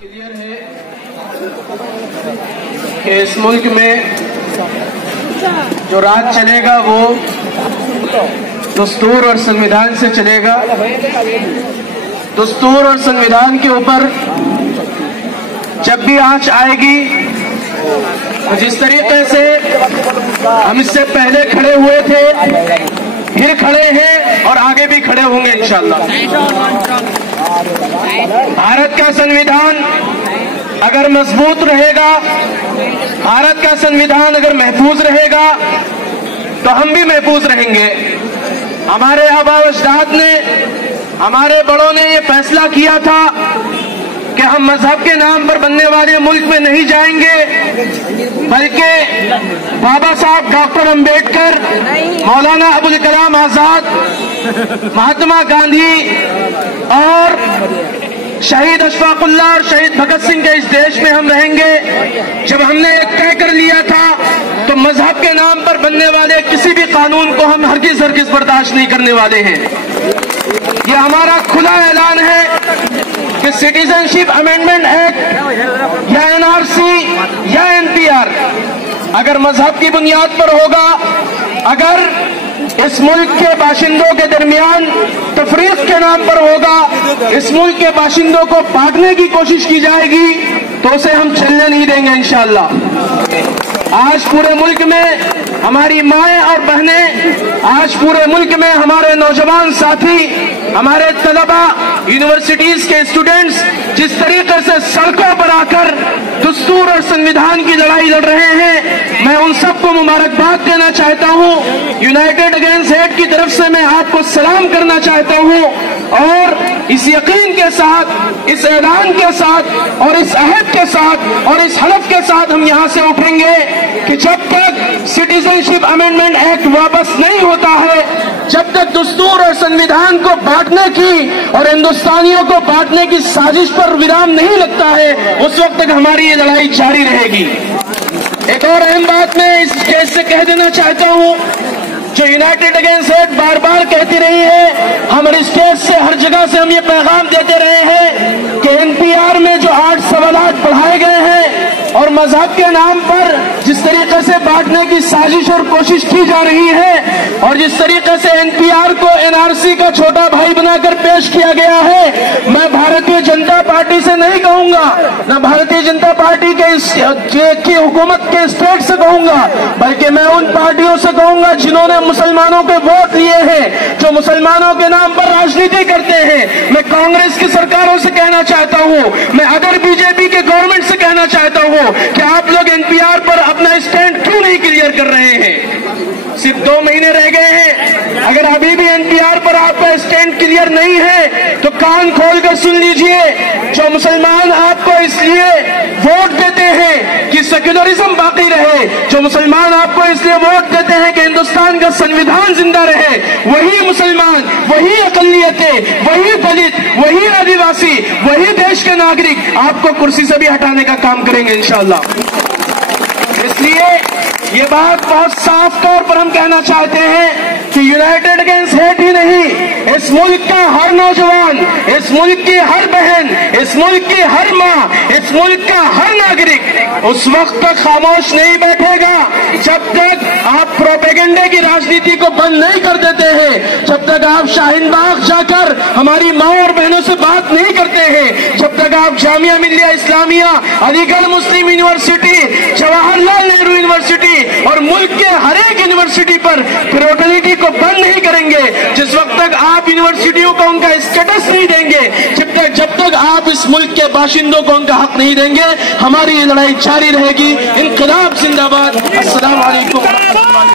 Clear ہے کہ اس ملک میں جو راج چلے گا وہ دستور اور سنویدھان سے چلے گا. دستور اور سنویدھان کے اوپر جب بھی آنچ آئے گی، جس طریقے سے ہم اس سے پہلے کھڑے ہوئے تھے، پھر کھڑے ہیں اور آگے بھی کھڑے ہوں گے انشاءاللہ. بھارت کا سنویدھان اگر مضبوط رہے گا، بھارت کا سنویدھان اگر محفوظ رہے گا تو ہم بھی محفوظ رہیں گے. ہمارے آباء و اجداد نے، ہمارے بڑوں نے یہ فیصلہ کیا تھا کہ ہم مذہب کے نام پر بننے والے ملک میں نہیں جائیں گے، بلکہ بابا صاحب ڈاکٹر امبیڈکر، مولانا ابوالکلام آزاد، مہاتما گاندھی اور شہید اشفاق اللہ اور شہید بھگت سنگھ کے اس دیش میں ہم رہیں گے. جب ہم نے یہ طے کر لیا تھا تو مذہب کے نام پر بننے والے کسی بھی قانون کو ہم ہرگز برداشت نہیں کرنے والے ہیں. یہ ہمارا کھلا اعلان ہے کہ سٹیزن شپ امینڈمنٹ ایکٹ یا NRC یا NPR اگر مذہب کی بنیاد پر ہوگا، اگر اس ملک کے باشندوں کے درمیان تفریق کے نام پر ہوگا، اس ملک کے باشندوں کو بانٹنے کی کوشش کی جائے گی تو اسے ہم چلنے نہیں دیں گے انشاءاللہ. آج پورے ملک میں ہماری مائیں اور بہنیں، آج پورے ملک میں ہمارے نوجوان ساتھی، ہمارے طلبہ، یونیورسٹیز کے اسٹوڈنٹس جس طریقے سے سڑکوں پر آ کر دستور اور سنویدھان کی لڑائی لڑ رہے ہیں، میں ان سب کو مبارکباد دینا چاہتا ہوں. یونائٹڈ اگینسٹ ہیٹ کی طرف سے میں آپ کو سلام کرنا چاہتا ہوں اور اس یقین کے ساتھ، اس اعلان کے ساتھ اور اس عہد کے ساتھ اور اس حلف کے ساتھ ہم یہاں سے اٹھیں گے کہ جب تک سٹیزن شپ امینڈمنٹ ایکٹ واپس نہیں ہوتا ہے، جب تک دستور اور سنویدھان کو بانٹنے کی اور ہندوستانیوں کو بانٹنے کی سازش پر ورام نہیں لگتا ہے، اس وقت تک ہماری یہ لڑائی جاری رہے گی. ایک اور اہم بات میں اس کیس سے کہہ دینا چاہتا ہوں، جو یونائٹڈ اگینسٹ ہیٹ بار بار کہتی رہی ہے، ہم اسٹیج سے ہر جگہ سے ہم یہ پیغام دیتے رہے ہیں کہ NPR میں جو 8 سوالات پڑھائے گئے ہیں اور مذہب کے نام پر جس طریقے سے بانٹنے کی سازش اور کوشش کی جا رہی ہے اور جس طریقے سے NPR کو NRC کا چھوٹا بھائی بنا کر پیش کیا گیا ہے، میں بھارتیہ جنتا پارٹی سے نہیں کہوں گا، نہ بھارتیہ جنتا پارٹی کی حکومت کے اسٹیٹ سے کہوں گا، بلکہ میں ان پارٹیوں سے کہوں گا جنہوں نے مسلمانوں کے ووٹ لیے ہیں، جو مسلمانوں کے نام پر راجنیتی کرتے ہیں. میں کانگریس کی سرکاروں سے کہنا چاہتا ہوں، میں ادر BJP کے گورنمنٹ سے کہنا چاہتا ہوں کہ آپ لوگ NPR پر اپنا اسٹینڈ کیوں نہیں کلیئر کر رہے ہیں؟ صرف 2 مہینے رہ گئے ہیں، اگر ابھی بھی NPR پر آپ کا اسٹینڈ کلیئر نہیں ہے تو کان کھول کر سن لیجئے. جو مسلمان آپ کو اس لیے ووٹ دیتے ہیں کہ سیکولرزم باقی رہے، جو مسلمان آپ کو اس لیے ووٹ دیتے ہیں کہ ہندوستان کا سنویدھان زندہ رہے، وہی مسلمان، وہی اقلیتیں، وہی دلت، وہی آدیواسی، وہی دیش کے ناگرک آپ کو کرسی سے بھی ہٹانے کا کام کریں گے انشاءاللہ. اس لیے یہ بات بہت صاف طور پر ہم کہنا چاہتے ہیں کہ یونائٹڈ اگینسٹ ہیٹ ہی نہیں، اس ملک کا ہر نوجوان، اس ملک کی ہر بہن، اس ملک کی ہر ماں، اس ملک کا ہر ناگرک اس وقت تک خاموش نہیں بیٹھے گا جب تک آپ پروپیگنڈے کی راجنیتی کو بند نہیں کر دیتے ہیں، جب تک آپ شاہین باغ جا کر ہماری ماں اور بہنوں سے بات نہیں کرتے ہیں، جب تک آپ جامعہ ملیہ اسلامیہ، علی گڑھ مسلم یونیورسٹی، جواہر لال نہرو یونیورسٹی اور ملک کے ہر ایک یونیورسٹی پر پروٹیلٹی کو بند نہیں کریں گے، جس وقت تک آپ یونیورسٹیوں کو ان کا اسٹیٹس نہیں دیں گے، جب تک آپ اس ملک کے باشندوں کو ان کا حق نہیں دیں گے، ہماری یہ لڑائی جاری رہے گی. انقلاب زندہ باد. السلام علیکم.